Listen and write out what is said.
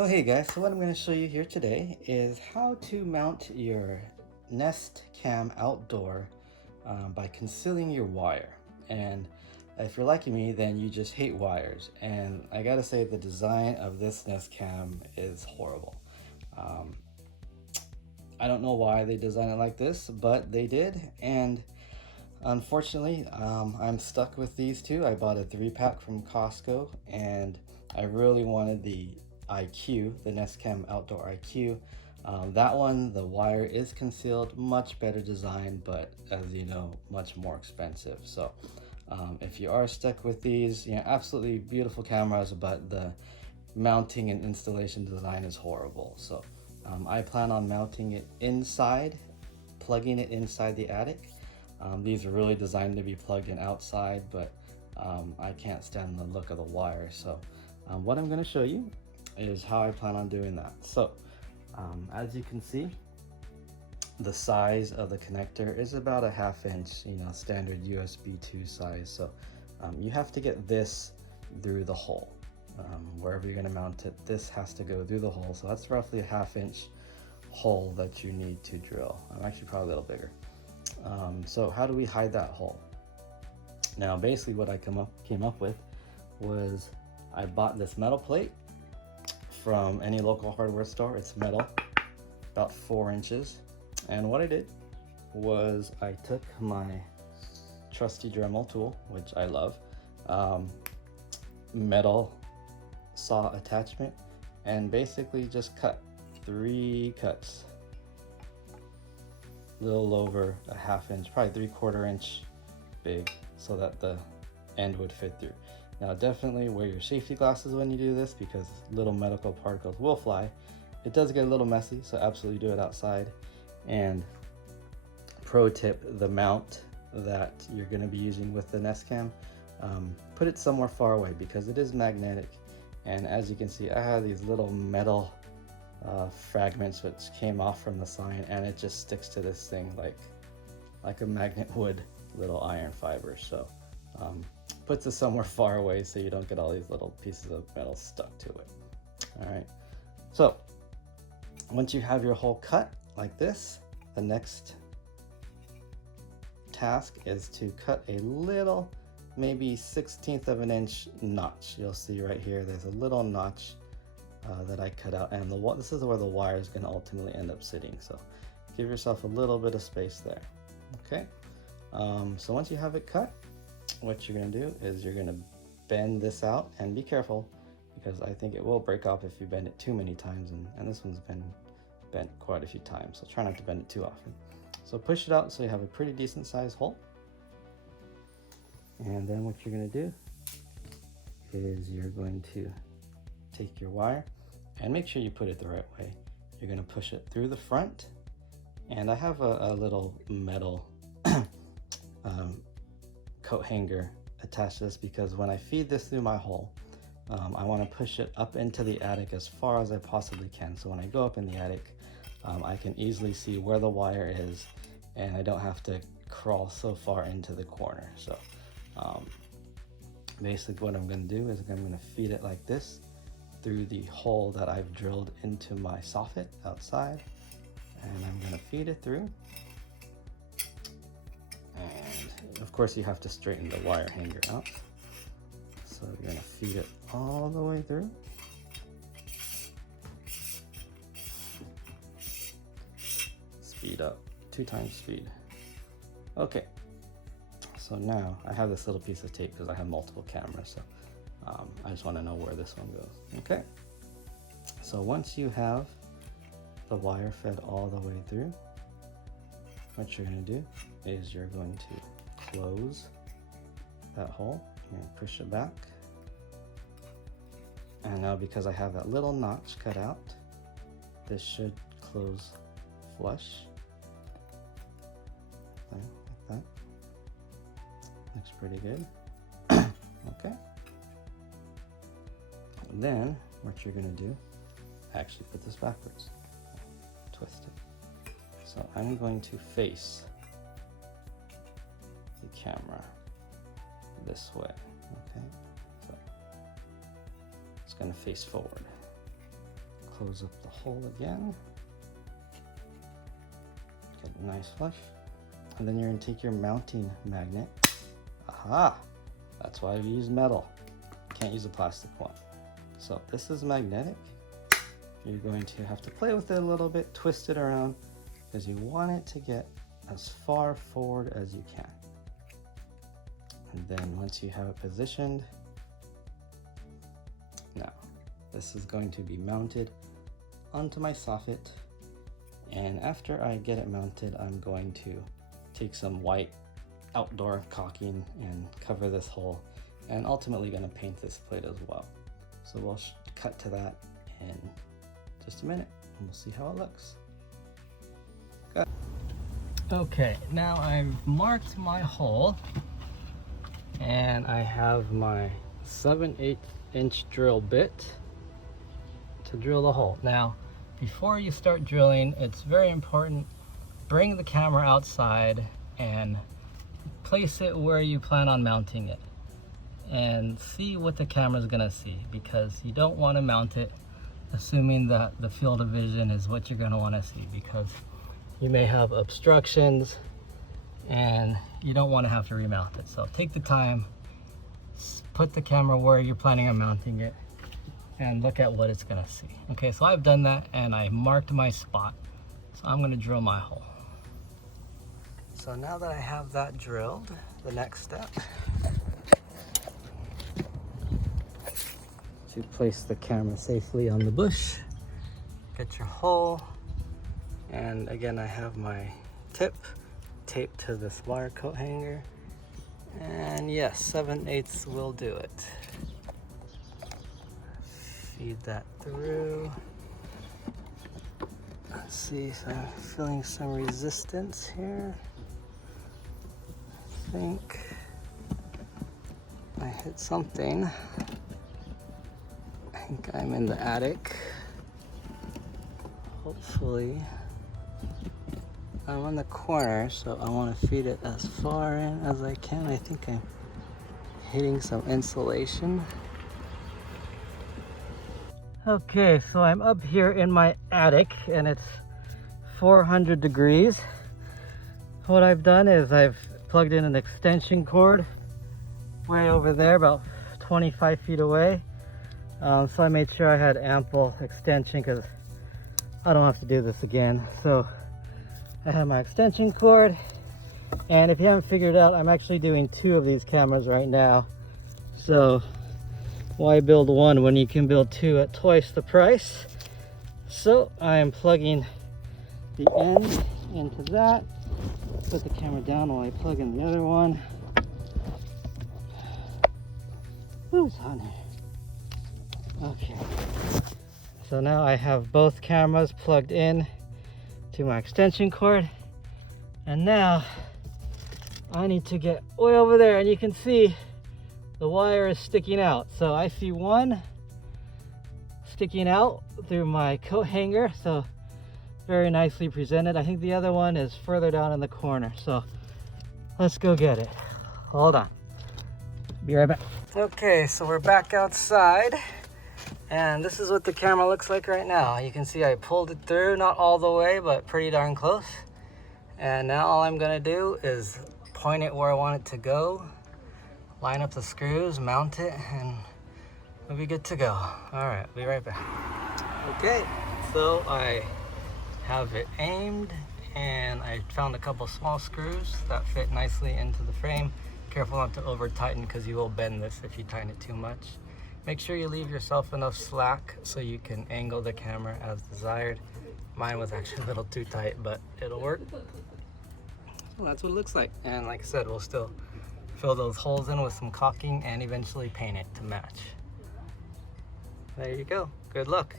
Oh hey guys, so what I'm going to show you here today is how to mount your Nest Cam outdoor by concealing your wire. And if you're like me, then you just hate wires. And I gotta say the design of this Nest Cam is horrible. Um, I don't know why they designed it like this, but they did. And unfortunately, I'm stuck with these two. I bought a 3-pack from Costco and I really wanted the IQ, the Nestcam Outdoor IQ. That one, the wire is concealed, much better design, but as you know, much more expensive. So if you are stuck with these, absolutely beautiful cameras, but the mounting and installation design is horrible. So I plan on mounting it inside, plugging it inside the attic. These are really designed to be plugged in outside, but I can't stand the look of the wire. So what I'm going to show you is how I plan on doing that. So as you can see, the size of the connector is about a 1/2 inch, standard USB 2 size. So you have to get this through the hole. Wherever you're going to mount it, this has to go through the hole. So that's roughly a 1/2 inch hole that you need to drill. I'm actually probably a little bigger. So how do we hide that hole? Now basically what I came up with was I bought this metal plate from any local hardware store. It's metal, about 4 inches. And what I did was I took my trusty Dremel tool, which I love, metal saw attachment, and basically just cut 3 cuts, a little over a 1/2 inch, probably 3/4 inch big, so that the end would fit through. Now definitely wear your safety glasses when you do this because little medical particles will fly. It does get a little messy, so absolutely do it outside. And pro tip, the mount that you're going to be using with the Nest Cam, put it somewhere far away because it is magnetic. And as you can see, I have these little metal fragments which came off from the sign, and it just sticks to this thing like a magnet would little iron fiber. So puts it somewhere far away so you don't get all these little pieces of metal stuck to it. All right, so once you have your hole cut like this, the next task is to cut a little, maybe 1/16 of an inch notch. You'll see right here there's a little notch that I cut out, and this is where the wire is going to ultimately end up sitting. So give yourself a little bit of space there. Okay, so once you have it cut, what you're going to do is you're going to bend this out, and be careful because I think it will break off if you bend it too many times, and this one's been bent quite a few times, so try not to bend it too often. So push it out so you have a pretty decent sized hole, and then what you're going to do is you're going to take your wire and make sure you put it the right way. You're going to push it through the front, and I have a little metal coat hanger attached to this because when I feed this through my hole, I want to push it up into the attic as far as I possibly can. So when I go up in the attic, I can easily see where the wire is, and I don't have to crawl so far into the corner. So basically what I'm going to do is I'm going to feed it like this through the hole that I've drilled into my soffit outside, and I'm going to feed it through. And of course you have to straighten the wire hanger out. So you're going to feed it all the way through. Speed up, 2 times speed. Okay, so now I have this little piece of tape because I have multiple cameras, so I just want to know where this one goes. Okay, so once you have the wire fed all the way through, what you're going to do is you're going to close that hole and push it back. And now because I have that little notch cut out, this should close flush. Like that. Looks pretty good. Okay. Then what you're going to do, actually put this backwards, twist it. So I'm going to face the camera this way. Okay, so it's going to face forward. close up the hole again. Get a nice flush. And then you're going to take your mounting magnet. Aha! That's why we use metal. Can't use a plastic one. So this is magnetic. You're going to have to play with it a little bit, twist it around, because you want it to get as far forward as you can. And then once you have it positioned, now this is going to be mounted onto my soffit. And after I get it mounted, I'm going to take some white outdoor caulking and cover this hole, and ultimately going to paint this plate as well. So we'll cut to that in just a minute and we'll see how it looks. Good. Okay, now I've marked my hole and I have my 7/8 inch drill bit to drill the hole. Now, before you start drilling, it's very important, bring the camera outside and place it where you plan on mounting it and see what the camera is going to see, because you don't want to mount it assuming that the field of vision is what you're going to want to see, because you may have obstructions and you don't want to have to remount it. So take the time, put the camera where you're planning on mounting it, and look at what it's going to see. Okay, so I've done that and I marked my spot. So I'm going to drill my hole. So now that I have that drilled, the next step to place the camera safely on the bush. Get your hole, and again I have my tip taped to this wire coat hanger, and yes, 7/8 will do it. Feed that through. Let's see, so I'm feeling some resistance here. I think I hit something. I think I'm in the attic. Hopefully. I'm on the corner, so I want to feed it as far in as I can. I think I'm hitting some insulation. Okay, so I'm up here in my attic and it's 400 degrees. What I've done is I've plugged in an extension cord way over there, about 25 feet away. So I made sure I had ample extension because I don't have to do this again. So I have my extension cord, and if you haven't figured it out, I'm actually doing 2 of these cameras right now. So why build 1 when you can build 2 at twice the price? So I am plugging the end into that. Put the camera down while I plug in the other one. Who's on here? Okay, so now I have both cameras plugged in to my extension cord, and now I need to get way over there, and you can see the wire is sticking out. So I see one sticking out through my coat hanger, so very nicely presented. I think the other one is further down in the corner, so let's go get it. Hold on, be right back. Okay, so we're back outside. And this is what the camera looks like right now. You can see I pulled it through, not all the way, but pretty darn close. And now all I'm gonna do is point it where I want it to go, line up the screws, mount it, and we'll be good to go. All right, be right back. Okay, so I have it aimed, and I found a couple small screws that fit nicely into the frame. Careful not to over tighten, because you will bend this if you tighten it too much. Make sure you leave yourself enough slack so you can angle the camera as desired. Mine was actually a little too tight, but it'll work. Well, that's what it looks like. And like I said, we'll still fill those holes in with some caulking and eventually paint it to match. There you go. Good luck.